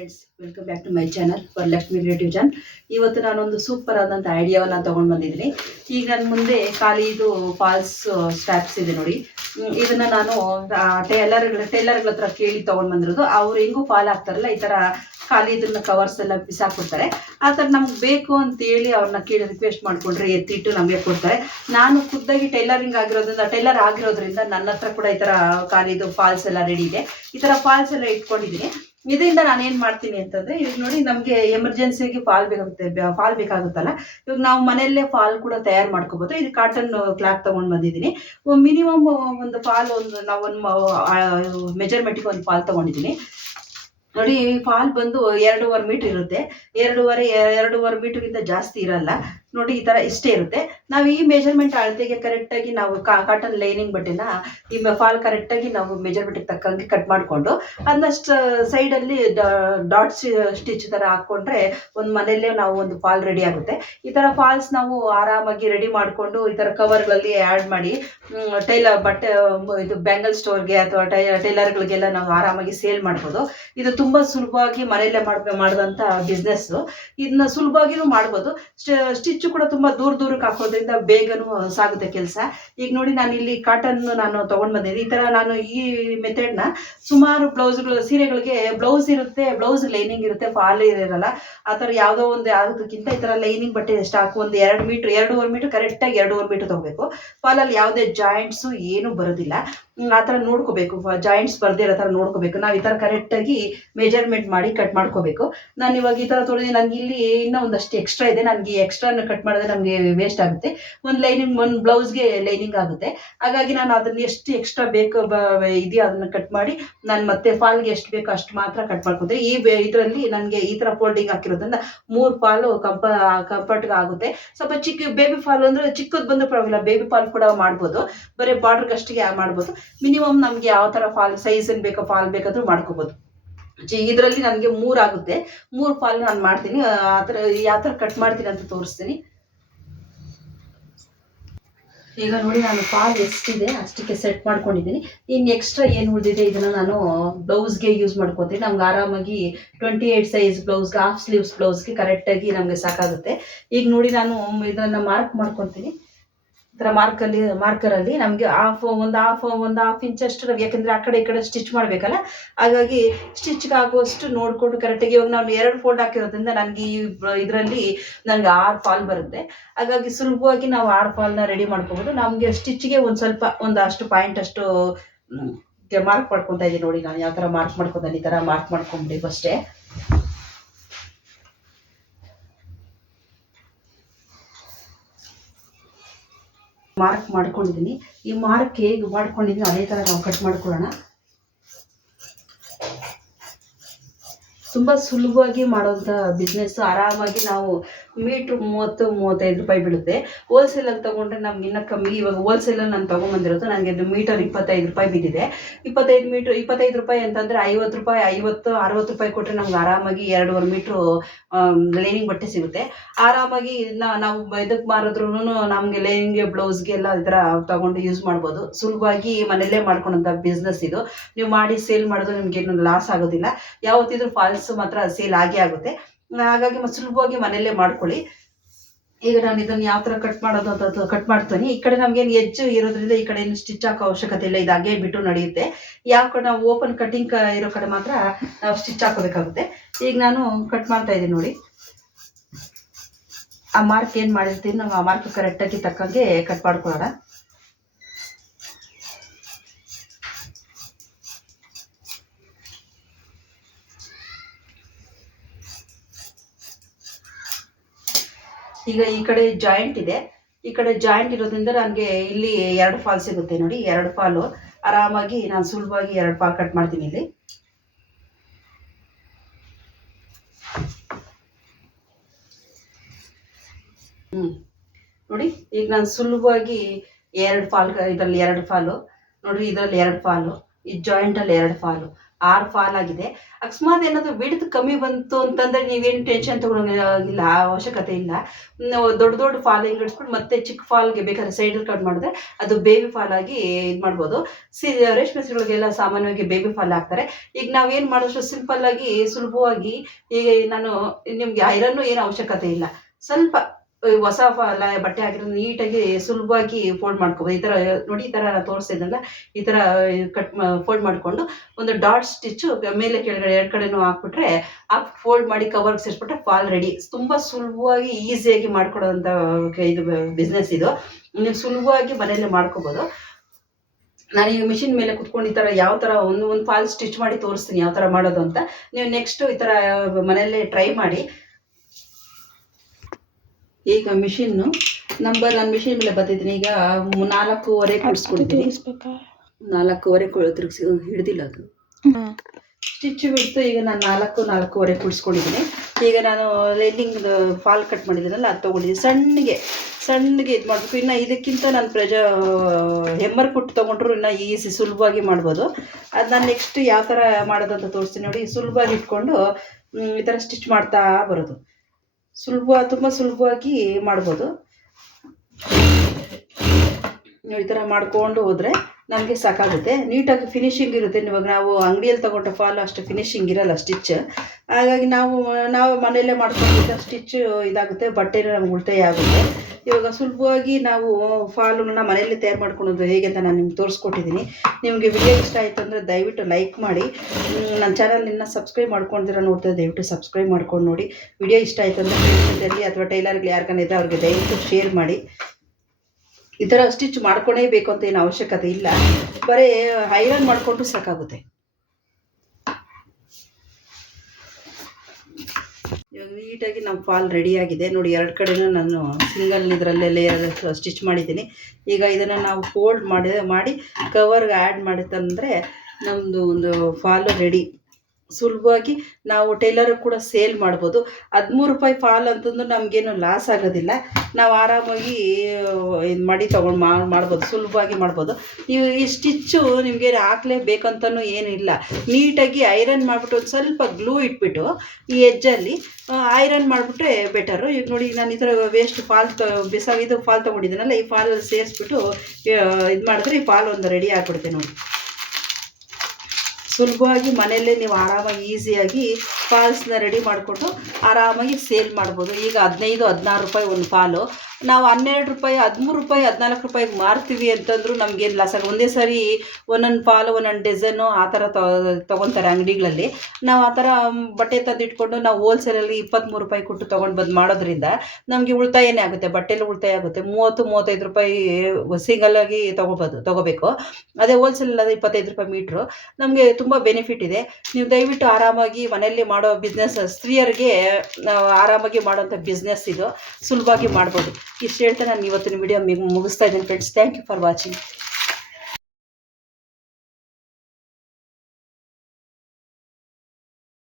Friends welcome back to my channel for Lakshmi creative channel ಇವತ್ತು ನಾನೊಂದು super ಆದಂಥ ಐಡಿಯಾವನ್ನು ತೊಗೊಂಡು ಬಂದಿದ್ದೀನಿ. ಈಗ ನನ್ನ ಮುಂದೆ ಖಾಲಿ ಇದು ಫಾಲ್ಸ್ ಸ್ಟ್ಯಾಪ್ಸ್ ಇದೆ ನೋಡಿ. ಇದನ್ನ ನಾನು ಟೇಲರ್ಗಳ ಟೇಲರ್ಗಳ ಹತ್ರ ಕೇಳಿ ತೊಗೊಂಡು ಬಂದಿರೋದು. ಅವ್ರು ಹೆಂಗೂ ಫಾಲ್ ಆಗ್ತಾರಲ್ಲ, ಈ ಥರ ಖಾಲಿ ಇದನ್ನ ಕವರ್ಸ್ ಎಲ್ಲ ಬಿಸಾಕ್ಬಿಡ್ತಾರೆ. ಆ ಥರ ನಮ್ಗೆ ಬೇಕು ಅಂತೇಳಿ ಅವ್ರನ್ನ ಕೇಳಿ ರಿಕ್ವೆಸ್ಟ್ ಮಾಡಿಕೊಂಡ್ರೆ ಎತ್ತಿಟ್ಟು ನಮಗೆ ಕೊಡ್ತಾರೆ. ನಾನು ಖುದ್ದಾಗಿ ಟೈಲರಿಂಗ್ ಆಗಿರೋದ್ರಿಂದ ಟೈಲರ್ ಆಗಿರೋದ್ರಿಂದ ನನ್ನ ಹತ್ರ ಕೂಡ ಈ ಥರ ಖಾಲಿದು ಫಾಲ್ಸ್ ಎಲ್ಲ ರೆಡಿ ಇದೆ. ಈ ಥರ ಫಾಲ್ಸ್ ಎಲ್ಲ ಇಟ್ಕೊಂಡಿದ್ದೀನಿ. ಇದರಿಂದ ನಾನು ಏನು ಮಾಡ್ತೀನಿ ಅಂತಂದ್ರೆ ಈಗ ನೋಡಿ ನಮಗೆ ಎಮರ್ಜೆನ್ಸಿಗೆ ಫಾಲ್ ಬೇಕಾಗುತ್ತೆ ಫಾಲ್ ಬೇಕಾಗುತ್ತಲ್ಲ? ಇವಾಗ ನಾವು ಮನೆಯಲ್ಲೇ ಫಾಲ್ ಕೂಡ ತಯಾರು ಮಾಡ್ಕೋಬಹುದು ಇದು ಕಾಟನ್ ಕ್ಲಾತ್ ತಗೊಂಡ್ ಬಂದಿದ್ದೀನಿ. ಮಿನಿಮಮ್ ಒಂದು ಫಾಲ್ ಒಂದು, ನಾವು ಒಂದು ಮೆಜರ್ಮೆಂಟ್ಗೆ ಒಂದು ಫಾಲ್ ತಗೊಂಡಿದ್ದೀನಿ. ನೋಡಿ ಫಾಲ್ ಬಂದು ಎರಡೂವರೆ ಮೀಟರ್ ಇರುತ್ತೆ. ಎರಡೂವರೆ ಎರಡೂವರೆ ಮೀಟರ್ಗಿಂತ ಜಾಸ್ತಿ ಇರಲ್ಲ. ನೋಡಿ ಈ ತರ ಇಷ್ಟೇ ಇರುತ್ತೆ. ನಾವು ಈ ಮೆಜರ್ಮೆಂಟ್ ಅಳತೆಗೆ ಕರೆಕ್ಟಾಗಿ ನಾವು ಕಾಟನ್ ಲೈನಿಂಗ್ ಬಟ್ಟೆನ ಈ ಫಾಲ್ ಕರೆಕ್ಟಾಗಿ ನಾವು ಮೆಜರ್ಮೆಂಟ್ ತಕ್ಕಂಗೆ ಕಟ್ ಮಾಡಿಕೊಂಡು ಸೈಡ್ ಸೈಡಲ್ಲಿ ಡಾಟ್ಸ್ ಸ್ಟಿಚ್ ತರ ಹಾಕೊಂಡ್ರೆ ಒಂದು ಮನೆಯಲ್ಲೇ ನಾವು ಒಂದು ಫಾಲ್ ರೆಡಿ ಆಗುತ್ತೆ. ಈ ತರ ಫಾಲ್ಸ್ ನಾವು ಆರಾಮಾಗಿ ರೆಡಿ ಮಾಡಿಕೊಂಡು ಈ ಥರ ಕವರ್ಗಳಲ್ಲಿ ಆ್ಯಡ್ ಮಾಡಿ ಟೈಲರ್ ಬಟ್ಟೆ ಇದು ಬ್ಯಾಂಗಲ್ ಸ್ಟೋರ್ಗೆ ಅಥವಾ ಟೈ ಟೈಲರ್ಗಳಿಗೆಲ್ಲ ನಾವು ಆರಾಮಾಗಿ ಸೇಲ್ ಮಾಡ್ಬೋದು. ಇದು ತುಂಬ ಸುಲಭವಾಗಿ ಮನೆಯಲ್ಲೇ ಮಾಡ್ ಮಾಡಿದಂಥ ಬಿಸ್ನೆಸ್ಸು ಇದನ್ನ ಸುಲಭವಾಗಿನೂ ಮಾಡ್ಬೋದು. ಸ್ಟಿಚ್ ಕೂಡ ತುಂಬಾ ದೂರ ದೂರಕ್ಕೆ ಹಾಕೋದ್ರಿಂದ ಬೇಗನೂ ಸಾಗುತ್ತೆ ಕೆಲಸ. ಈಗ ನೋಡಿ ನಾನು ಇಲ್ಲಿ ಕಾಟನ್ ನಾನು ತಗೊಂಡ್ ಬಂದಿದ್ದೆ ಈ ತರ ನಾನು ಈ ಮೆಥಡ್ನ ಸುಮಾರು ಬ್ಲೌಸ್ ಸೀರೆಗಳಿಗೆ ಬ್ಲೌಸ್ ಇರುತ್ತೆ ಬ್ಲೌಸ್ ಲೈನಿಂಗ್ ಇರುತ್ತೆ ಫಾಲ್ ಇರಲ್ಲ. ಆ ಥರ ಯಾವುದೋ ಒಂದು ಆಗೋದಕ್ಕಿಂತ ಈ ತರ ಲೈನಿಂಗ್ ಬಟ್ಟೆ ಎಷ್ಟು ಹಾಕು ಒಂದು ಎರಡು ಮೀಟರ್ ಎರಡೂವರೆ ಮೀಟ್ರ್ ಕರೆಕ್ಟಾಗಿ ಎರಡೂವರೆ ಮೀಟರ್ ತಗೋಬೇಕು. ಫಾಲಲ್ಲಿ ಯಾವುದೇ ಜಾಯಿಂಟ್ಸು ಏನು ಬರೋದಿಲ್ಲ. ಆ ಥರ ನೋಡ್ಕೋಬೇಕು. ಜಾಯಿಂಟ್ಸ್ ಇರೋ ಥರ ನೋಡ್ಕೋಬೇಕು. ನಾವು ಈ ಥರ ಕರೆಕ್ಟಾಗಿ ಮೆಜರ್ಮೆಂಟ್ ಮಾಡಿ ಕಟ್ ಮಾಡ್ಕೋಬೇಕು. ನಾನು ಇವಾಗ ಈ ಥರ ತೊಳೆದು ನನಗೆ ಇಲ್ಲಿ ಇನ್ನೂ ಒಂದಷ್ಟು ಎಕ್ಸ್ಟ್ರಾ ಇದೆ. ನನಗೆ ಎಕ್ಸ್ಟ್ರಾನ ಕಟ್ ಮಾಡಿದ್ರೆ ನಮಗೆ ವೇಸ್ಟ್ ಆಗುತ್ತೆ. ಒಂದು ಲೈನಿಂಗ್ ಒಂದು ಬ್ಲೌಸ್ಗೆ ಲೈನಿಂಗ್ ಆಗುತ್ತೆ. ಹಾಗಾಗಿ ನಾನು ಅದನ್ನ ಎಷ್ಟು ಎಕ್ಸ್ಟ್ರಾ ಬೇಕು ಇದೆಯೋ ಅದನ್ನ ಕಟ್ ಮಾಡಿ, ನಾನು ಮತ್ತೆ ಫಾಲ್ಗೆ ಎಷ್ಟು ಬೇಕೋ ಅಷ್ಟು ಮಾತ್ರ ಕಟ್ ಮಾಡ್ಕೊತೀನಿ. ಈ ಇದರಲ್ಲಿ ನನಗೆ ಈ ಥರ ಫೋಲ್ಡಿಂಗ್ ಹಾಕಿರೋದ್ರಿಂದ ಮೂರು ಫಾಲು ಕಂಪ ಕಂಫರ್ಟ್ಗೆ ಆಗುತ್ತೆ. ಸ್ವಲ್ಪ ಚಿಕ್ಕ ಬೇಬಿ ಫಾಲ್ ಅಂದರೆ ಚಿಕ್ಕದು ಬಂದು ಪರವಾಗಿಲ್ಲ. ಬೇಬಿ ಫಾಲ್ ಕೂಡ ಮಾಡ್ಬೋದು. ಬರೀ ಬಾರ್ಡರ್ ಅಷ್ಟಿಗೆ ಮಾಡ್ಬೋದು. ಮಿನಿಮಮ್ ನಮಗೆ ಯಾವ ಥರ ಫಾಲ್ ಸೈಜಲ್ಲಿ ಬೇಕೋ ಫಾಲ್ ಬೇಕಾದ್ರೂ ಮಾಡ್ಕೋಬೋದು. ಇದರಲ್ಲಿ ನನಗೆ ಮೂರು ಆಗುತ್ತೆ. ಮೂರು ಫಾಲ್ ನಾನು ಮಾಡ್ತೀನಿ. ಆ ಥರ ಯಾವ ಥರ ಕಟ್ ಮಾಡ್ತೀನಿ ಅಂತ ತೋರಿಸ್ತೀನಿ. ಈಗ ನೋಡಿ ನಾನು ಫಾಲ್ ಎಷ್ಟಿದೆ, ಅಷ್ಟಕ್ಕೆ ಸೆಟ್ ಮಾಡ್ಕೊಂಡಿದ್ದೀನಿ. ಇನ್ನು ಎಕ್ಸ್ಟ್ರಾ ಏನು ಉಳಿದಿದೆ, ಇದನ್ನು ನಾನು ಬ್ಲೌಸ್ಗೆ ಯೂಸ್ ಮಾಡ್ಕೊತೀನಿ. ನಮ್ಗೆ ಆರಾಮಾಗಿ ಟ್ವೆಂಟಿ ಏಯ್ಟ್ ಸೈಜ್ ಬ್ಲೌಸ್ಗೆ ಹಾಫ್ ಸ್ಲೀವ್ಸ್ ಬ್ಲೌಸ್ಗೆ ಕರೆಕ್ಟಾಗಿ ನಮಗೆ ಸಾಕಾಗುತ್ತೆ. ಈಗ ನೋಡಿ ನಾನು, ಇದನ್ನು ಮಾರ್ಕ್ ಮಾಡ್ಕೊತೀನಿ. ಥರ ಮಾರ್ಕಲ್ಲಿ ಮಾರ್ಕರಲ್ಲಿ ನಮಗೆ ಹಾಫ್ ಒಂದು ಹಾಫ್ ಒಂದು ಹಾಫ್ ಇಂಚಷ್ಟು ನಾವು ಯಾಕಂದರೆ ಆ ಕಡೆ ಈ ಕಡೆ ಸ್ಟಿಚ್ ಮಾಡಬೇಕಲ್ಲ? ಹಾಗಾಗಿ ಸ್ಟಿಚ್ಗೆ ಆಗುವಷ್ಟು ನೋಡಿಕೊಂಡು ಕರೆಕ್ಟಾಗಿ ಇವಾಗ ನಾವು ಎರಡು ಫೋಲ್ಡ್ ಹಾಕಿರೋದ್ರಿಂದ ನನಗೆ ಈ ಇದರಲ್ಲಿ ನನಗೆ ಆರು ಫಾಲ್ ಬರುತ್ತೆ. ಹಾಗಾಗಿ ಸುಲಭವಾಗಿ ನಾವು ಆರು ಫಾಲ್ನ ರೆಡಿ ಮಾಡ್ಕೋಬೋದು. ನಮಗೆ ಸ್ಟಿಚ್ಗೆ ಒಂದು ಸ್ವಲ್ಪ ಒಂದು ಅಷ್ಟು ಪಾಯಿಂಟ್ ಅಷ್ಟು ಮಾರ್ಕ್ ಮಾಡ್ಕೊತಾ ಇದ್ದೀನಿ ನೋಡಿ ನಾನು. ಯಾವ ಥರ ಮಾರ್ಕ್ ಮಾಡ್ಕೊತಾನೆ ಈ ಥರ ಮಾರ್ಕ್ ಮಾಡ್ಕೊಂಬಿಡಿ ಫಸ್ಟೇ. ಮಾರ್ಕ್ ಮಾಡ್ಕೊಂಡಿದ್ದೀನಿ ಈ ಮಾರ್ಕ್ ಹೇಗೆ ಮಾಡ್ಕೊಂಡಿದ್ದೀನಿ ಅದೇ ಥರ ನಾವು ಕಟ್ ಮಾಡ್ಕೊಳ್ಳೋಣ. ತುಂಬ ಸುಲಭವಾಗಿ ಮಾಡೋಂಥ ಬಿಸ್ನೆಸ್ಸು ಆರಾಮಾಗಿ ನಾವು ಮೀಟ್ರ್ ಮೂವತ್ತು, ಮೂವತ್ತೈದು ರೂಪಾಯಿ ಬೀಳುತ್ತೆ. ಹೋಲ್ಸೇಲಲ್ಲಿ ತೊಗೊಂಡ್ರೆ ನಮ್ಗೆ ಇನ್ನೂ ಕಮ್ಮಿ. ಇವಾಗ ಹೋಲ್ಸೇಲಲ್ಲಿ ನಾನು ತೊಗೊಂಬಂದಿರೋದು ನನಗೆ ಅದು ಮೀಟರ್ ಇಪ್ಪತ್ತೈದು ರೂಪಾಯಿ ಬಿದ್ದಿದೆ. ಇಪ್ಪತ್ತೈದು ಮೀಟ್ರ್, ಇಪ್ಪತ್ತೈದು ರೂಪಾಯಿ ಅಂತಂದರೆ ಐವತ್ತು ರೂಪಾಯಿ, ಐವತ್ತು, ಅರವತ್ತು ರೂಪಾಯಿ ಕೊಟ್ಟರೆ ನಮ್ಗೆ ಆರಾಮಾಗಿ ಎರಡೂವರೆ ಮೀಟ್ರು ಲೈನಿಂಗ್ ಬಟ್ಟೆ ಸಿಗುತ್ತೆ. ಆರಾಮಾಗಿ ನಾವು ಇದಕ್ಕೆ ಮಾರಿದ್ರೂ ನಮಗೆ ಲೈನಿಂಗ್ಗೆ ಬ್ಲೌಸ್ಗೆಲ್ಲ ಈ ಥರ ತಗೊಂಡು ಯೂಸ್ ಮಾಡ್ಬೋದು. ಸುಲಭವಾಗಿ ಮನೆಯಲ್ಲೇ ಮಾಡ್ಕೊಂಡಂಥ ಬಿಸ್ನೆಸ್ ಇದು. ನೀವು ಮಾಡಿ ಸೇಲ್ ಮಾಡಿದ್ರೆ ಏನು ಲಾಸ್ ಆಗೋದಿಲ್ಲ. ಯಾವತ್ತಿದ್ರೂ ಫಾಲ್ಸ್ ಮಾತ್ರ ಸೇಲ್ ಆಗೇ ಆಗುತ್ತೆ. ಹಾಗಾಗಿ ಸುಲಭವಾಗಿ ಮನೆಯಲ್ಲೇ ಮಾಡ್ಕೊಳ್ಳಿ. ಈಗ ನಾನು ಇದನ್ನು ಯಾವ ಥರ ಕಟ್ ಮಾಡೋದು ಅಂತ ಕಟ್ ಮಾಡ್ತೀನಿ. ಈ ಕಡೆ ನಮ್ಗೇನು ಹೆಚ್ಚು ಇರೋದ್ರಿಂದ ಈ ಕಡೆ ಏನು ಸ್ಟಿಚ್ ಹಾಕೋ ಅವಶ್ಯಕತೆ ಇಲ್ಲ. ಇದು ಹಾಗೆ ಬಿಟ್ಟು ನಡೆಯುತ್ತೆ. ಯಾವ ಕಡೆ ನಾವು ಓಪನ್ ಕಟಿಂಗ್ ಇರೋ ಕಡೆ ಮಾತ್ರ ನಾವು ಸ್ಟಿಚ್ ಹಾಕೋಬೇಕಾಗುತ್ತೆ. ಈಗ ನಾನು ಕಟ್ ಮಾಡ್ತಾ ಇದ್ದೀನಿ ನೋಡಿ. ಆ ಮಾರ್ಕ್ ಏನು ಮಾಡಿರ್ತೀನಿ ನಾವು ಆ ಮಾರ್ಕ್ ಕರೆಕ್ಟಾಗಿ ತಕ್ಕಂಗೆ ಕಟ್ ಮಾಡ್ಕೊಳ್ಳೋಣ. ಈಗ ಈ ಕಡೆ ಜಾಯಿಂಟ್ ಇದೆ. ಈ ಕಡೆ ಜಾಯಿಂಟ್ ಇರೋದ್ರಿಂದ ನನಗೆ ಇಲ್ಲಿ ಎರಡು ಫಾಲ್ ಸಿಗುತ್ತೆ ನೋಡಿ, ಎರಡು ಫಾಲು ಆರಾಮಾಗಿ ನಾನು ಸುಲಭವಾಗಿ ಎರಡು ಫಾಲ್ ಕಟ್ ಮಾಡ್ತೀನಿ ಇಲ್ಲಿ. ಹ್ಞೂ ನೋಡಿ, ಈಗ ನಾನು ಸುಲಭವಾಗಿ ಎರಡು ಫಾಲ್ ಇದರಲ್ಲಿ ಎರಡು ಫಾಲು ನೋಡಿ ಇದರಲ್ಲಿ ಎರಡು ಫಾಲು ಈ ಜಾಯಿಂಟಲ್ಲಿ ಎರಡು ಫಾಲು ಆರು ಫಾಲ್ ಆಗಿದೆ. ಅಕಸ್ಮಾತ್ ಏನಾದರೂ ಬಿಡ್ತು ಕಮ್ಮಿ ಬಂತು ಅಂತಂದ್ರೆ ನೀವೇನು ಟೆನ್ಷನ್ ತಗೊಳಂಗಿಲ್ಲ ಅವಶ್ಯಕತೆ ಇಲ್ಲ. ದೊಡ್ಡ ದೊಡ್ಡ ಫಾಲ್ ಹಿಂಗೆ ಇಡಿಸ್ಬಿಟ್ಟು ಮತ್ತೆ ಚಿಕ್ಕ ಫಾಲ್ಗೆ ಬೇಕಾದ್ರೆ ಸೈಡಲ್ಲಿ ಕಟ್ ಮಾಡಿದ್ರೆ ಅದು ಬೇಬಿ ಫಾಲ್ ಆಗಿ ಇದು ಮಾಡ್ಬೋದು. ಸಿ, ರೇಷ್ಮೆ ಸೀರೆಗಳಿಗೆಲ್ಲ ಸಾಮಾನ್ಯವಾಗಿ ಬೇಬಿ ಫಾಲ್ ಹಾಕ್ತಾರೆ. ಈಗ ನಾವೇನು ಸಿಂಪಲ್ ಆಗಿ ಸುಲಭವಾಗಿ ಈಗ ನಾನು ನಿಮ್ಗೆ ಐರನ್ನು ಏನು ಅವಶ್ಯಕತೆ ಇಲ್ಲ. ಸ್ವಲ್ಪ ಹೊಸ ಬಟ್ಟೆ ಹಾಕಿರೋ ನೀಟಾಗಿ ಸುಲಭವಾಗಿ ಫೋಲ್ಡ್ ಮಾಡ್ಕೋಬೋದು ಈ ಥರ ನೋಡಿ, ಈ ಥರ ತೋರಿಸಿದ್ನಲ್ಲ ಈ ಥರ ಕಟ್ ಫೋಲ್ಡ್ ಮಾಡಿಕೊಂಡು ಒಂದು ಡಾಟ್ ಸ್ಟಿಚ್ಚು ಮೇಲೆ ಕೆಳಗಡೆ ಎರಡು ಕಡೆನೂ ಹಾಕ್ಬಿಟ್ರೆ, ಆ ಫೋಲ್ಡ್ ಮಾಡಿ ಕವರ್ಗೆ ಸೇರಿಸ್ಬಿಟ್ರೆ ಫಾಲ್ ರೆಡಿ ತುಂಬ ಸುಲಭವಾಗಿ ಈಸಿಯಾಗಿ ಮಾಡ್ಕೊಡೋಂಥ ಇದು ಬಿಸ್ನೆಸ್ ಇದು. ನೀವು ಸುಲಭವಾಗಿ ಮನೆಯಲ್ಲೇ ಮಾಡ್ಕೋಬೋದು. ನಾನು ಈ ಮಿಷಿನ್ ಮೇಲೆ ಕುತ್ಕೊಂಡು ಈ ಥರ ಯಾವ ಥರ ಒಂದು ಒಂದು ಫಾಲ್ ಸ್ಟಿಚ್ ಮಾಡಿ ತೋರಿಸ್ತೀನಿ, ಯಾವ ಥರ ಮಾಡೋದು ಅಂತ. ನೀವು ನೆಕ್ಸ್ಟು ಈ ಥರ ಮನೆಯಲ್ಲೇ ಟ್ರೈ ಮಾಡಿ ಈಗ ಮಿಷಿನ್ನು ನಂಬರ್ ನಾನು ಮಿಷಿನ್ ಮೇಲೆ ಬರ್ತಿದ್ದೀನಿ ಈಗ ನಾಲ್ಕೂವರೆ ಕುಡಿಸ್ಕೊಂಡಿದ್ದೀನಿ. ನಾಲ್ಕೂವರೆ ತಿರುಗಿಸಿ ಹಿಡ್ದಿಲ್ಲ ಅದು. ಸ್ಟಿಚ್ ಬಿಡ್ತು ಈಗ ನಾನು ನಾಲ್ಕು ನಾಲ್ಕೂವರೆ ಕುಡಿಸ್ಕೊಂಡಿದ್ದೀನಿ. ಈಗ ನಾನು ಲೈನಿಂಗ್ ಫಾಲ್ ಕಟ್ ಮಾಡಿದ್ದೀನಲ್ಲ ಅದು ತೊಗೊಂಡಿದ್ದೀನಿ. ಸಣ್ಣಗೆ ಸಣ್ಣಗೆ ಇದು ಮಾಡಬೇಕು. ಇನ್ನು ಇದಕ್ಕಿಂತ ನಾನು ಪ್ರಜ ಹೆಮ್ಮರ್ ಕುಟ್ಟು ತೊಗೊಂಡ್ರು ಇನ್ನು ಈಸಿ ಸುಲಭವಾಗಿ ಮಾಡ್ಬೋದು. ಅದು ನಾನು ನೆಕ್ಸ್ಟ್ ಯಾವ ಥರ ಮಾಡೋದಂತ ಅಂತ ತೋರಿಸ್ತೀನಿ ನೋಡಿ. ಸುಲಭವಾಗಿ ಇಟ್ಕೊಂಡು ಈ ಥರ ಸ್ಟಿಚ್ ಮಾಡ್ತಾ ಬರೋದು. ಸುಲಭ, ತುಂಬ ಸುಲಭವಾಗಿ ಮಾಡ್ಬೋದು. ನೀವು ಈ ಥರ ಮಾಡಿಕೊಂಡು ಹೋದರೆ ನಮಗೆ ಸಾಕಾಗುತ್ತೆ. ನೀಟಾಗಿ ಫಿನಿಶಿಂಗ್ ಇರುತ್ತೆ. ಇವಾಗ ನಾವು ಅಂಗಡಿಯಲ್ಲಿ ತಗೊಂಡ ಫಾಲು ಅಷ್ಟು ಫಿನಿಶಿಂಗ್ ಇರಲ್ಲ ಸ್ಟಿಚ್ ಹಾಗಾಗಿ ನಾವು ನಾವು ಮನೆಯಲ್ಲೇ ಮಾಡ್ಕೊಂಡಿದ್ದ ಸ್ಟಿಚ್ ಇದಾಗುತ್ತೆ ಬಟ್ಟೆ ನಮ್ಗೆ ಉಳಿತಾಯ ಆಗುತ್ತೆ. ಇವಾಗ ಸುಲಭವಾಗಿ ನಾವು ಫಾಲುಗಳನ್ನ ಮನೆಯಲ್ಲಿ ತಯಾರು ಮಾಡ್ಕೊಳೋದು ಹೇಗೆ ಅಂತ ನಾನು ನಿಮ್ಗೆ ತೋರಿಸ್ಕೊಟ್ಟಿದ್ದೀನಿ ನಿಮಗೆ ವಿಡಿಯೋ ಇಷ್ಟ ಆಯಿತು ಅಂದರೆ ದಯವಿಟ್ಟು ಲೈಕ್ ಮಾಡಿ. ನನ್ನ ಚಾನಲ್ನ ಸಬ್ಸ್ಕ್ರೈಬ್ ಮಾಡ್ಕೊಂಡಿರೋ ನೋಡ್ತಾ ದಯವಿಟ್ಟು ಸಬ್ಸ್ಕ್ರೈಬ್ ಮಾಡ್ಕೊಂಡು ನೋಡಿ. ವಿಡಿಯೋ ಇಷ್ಟ ಆಯಿತು ಅಂದರೆ ಅಥವಾ ಟೈಲರ್ಗಳು ಯಾರ್ಕಂದ್ರೆ ಇದ್ದರೆ ಅವ್ರಿಗೆ ದಯವಿಟ್ಟು ಶೇರ್ ಮಾಡಿ. ಈ ಥರ ಸ್ಟಿಚ್ ಮಾಡ್ಕೊಂಡೇ ಬೇಕು ಅಂತ ಏನು ಅವಶ್ಯಕತೆ ಇಲ್ಲ. ಬರೀ ಐರನ್ ಮಾಡಿಕೊಂಡು ಸಾಕಾಗುತ್ತೆ. ಇವಾಗ ನೀಟಾಗಿ ನಮ್ಮ ಫಾಲ್ ರೆಡಿ ಆಗಿದೆ. ನೋಡಿ, ಎರಡು ಕಡೆನೂ ನಾನು ಸಿಂಗಲ್ ಇದರಲ್ಲೇ ಲೇಯರ್ ಸ್ಟಿಚ್ ಮಾಡಿದ್ದೀನಿ. ಈಗ ಇದನ್ನು ನಾವು ಫೋಲ್ಡ್ ಮಾಡಿ ಮಾಡಿ ಕವರ್ಗೆ ಆ್ಯಡ್ ಮಾಡಿತ್ತಂದರೆ ನಮ್ಮದು ಒಂದು ಫಾಲು ರೆಡಿ ಸುಲಭವಾಗಿ ನಾವು ಟೈಲರ್ ಕೂಡ ಸೇಲ್ ಮಾಡ್ಬೋದು. ಹದಿಮೂರು ರೂಪಾಯಿ ಫಾಲ್ ಅಂತಂದು ನಮಗೇನು ಲಾಸ್ ಆಗೋದಿಲ್ಲ. ನಾವು ಆರಾಮಾಗಿ ಇದು ಮಾಡಿ ತೊಗೊಂಡು ಮಾಡ್ಬೋದು, ಸುಲಭವಾಗಿ ಮಾಡ್ಬೋದು. ನೀವು ಈ ಸ್ಟಿಚ್ಚು ನಿಮಗೆ ಹಾಕ್ಲೇಬೇಕಂತನೂ ಏನಿಲ್ಲ. ನೀಟಾಗಿ ಐರನ್ ಮಾಡಿಬಿಟ್ಟು ಒಂದು ಸ್ವಲ್ಪ ಗ್ಲೂ ಇಟ್ಬಿಟ್ಟು ಈ ಎಜ್ಜಲ್ಲಿ ಐರನ್ ಮಾಡಿಬಿಟ್ರೆ ಬೆಟರು ಈಗ ನೋಡಿ ನಾನು ಈ ಥರ ವೇಸ್ಟ್ ಫಾಲ್ ತ ಬಿಸ ಇದು ಫಾಲ್ ತೊಗೊಂಡಿದ್ದೀನಲ್ಲ, ಈ ಫಾಲಲ್ಲಿ ಸೇರಿಸ್ಬಿಟ್ಟು ಇದು ಮಾಡಿದ್ರೆ ಈ ಫಾಲ್ ಒಂದು ರೆಡಿ ಆಗಿಬಿಡುತ್ತೆ ನೋಡಿ. ಸುಲಭವಾಗಿ ಮನೆಯಲ್ಲೇ ನೀವು ಆರಾಮಾಗಿ, ಈಸಿಯಾಗಿ ಫಾಲ್ಸ್ನ ರೆಡಿ ಮಾಡಿಕೊಂಡು ಆರಾಮಾಗಿ ಸೇಲ್ ಮಾಡ್ಬೋದು. ಈಗ ಹದಿನೈದು, ಹದಿನಾರು ರೂಪಾಯಿ ಒಂದು ಪಾಲು. ನಾವು ಹನ್ನೆರಡು ರೂಪಾಯಿ, ಹದಿಮೂರು ರೂಪಾಯಿ, ಹದಿನಾಲ್ಕು ರೂಪಾಯಿಗೆ ಮಾರ್ತೀವಿ ಅಂತಂದರೂ ನಮಗೇನು ಲಾಸ್ ಆಗ ಒಂದೇ ಸಾರಿ ಒಂದೊಂದು ಪಾಲು, ಒಂದೊಂದು ಡಿಸೈನು ಆ ಥರ ತೊಗೊತಾರೆ ಅಂಗಡಿಗಳಲ್ಲಿ. ನಾವು ಆ ಥರ ಬಟ್ಟೆ ತಂದಿಟ್ಕೊಂಡು ನಾವು ಹೋಲ್ಸೇಲಲ್ಲಿ ಇಪ್ಪತ್ತ್ಮೂರು ರೂಪಾಯಿ ಕೊಟ್ಟು ತೊಗೊಂಡು ಬಂದು ಮಾಡೋದ್ರಿಂದ ನಮಗೆ ಉಳಿತಾಯನೇ ಆಗುತ್ತೆ. ಬಟ್ಟೆಲಿ ಉಳಿತಾಯ ಆಗುತ್ತೆ. ಮೂವತ್ತು, ಮೂವತ್ತೈದು ರೂಪಾಯಿ ಸಿಂಗಲಾಗಿ ತೊಗೋಬೋದು, ತೊಗೋಬೇಕು. ಅದೇ ಹೋಲ್ಸೇಲಲ್ಲಿ ಇಪ್ಪತ್ತೈದು ರೂಪಾಯಿ ಮೀಟ್ರು. ನಮಗೆ ತುಂಬ ಬೆನಿಫಿಟ್ ಇದೆ. ನೀವು ದಯವಿಟ್ಟು ಆರಾಮಾಗಿ ಮನೆಯಲ್ಲಿ ಮಾಡೋ ಬಿಸ್ನೆಸ್ ಸ್ತ್ರೀಯರಿಗೆ ಆರಾಮಾಗಿ ಮಾಡೋಂಥ ಬಿಸ್ನೆಸ್ ಇದು. ಸುಲಭವಾಗಿ ಮಾಡ್ಬೋದು. ಇಷ್ಟು ಹೇಳ್ತಾ ನಾನು ಇವತ್ತಿನ ವಿಡಿಯೋ ಮುಗಿಸ್ತಾ ಇದ್ದೀನಿ friends thank you for watching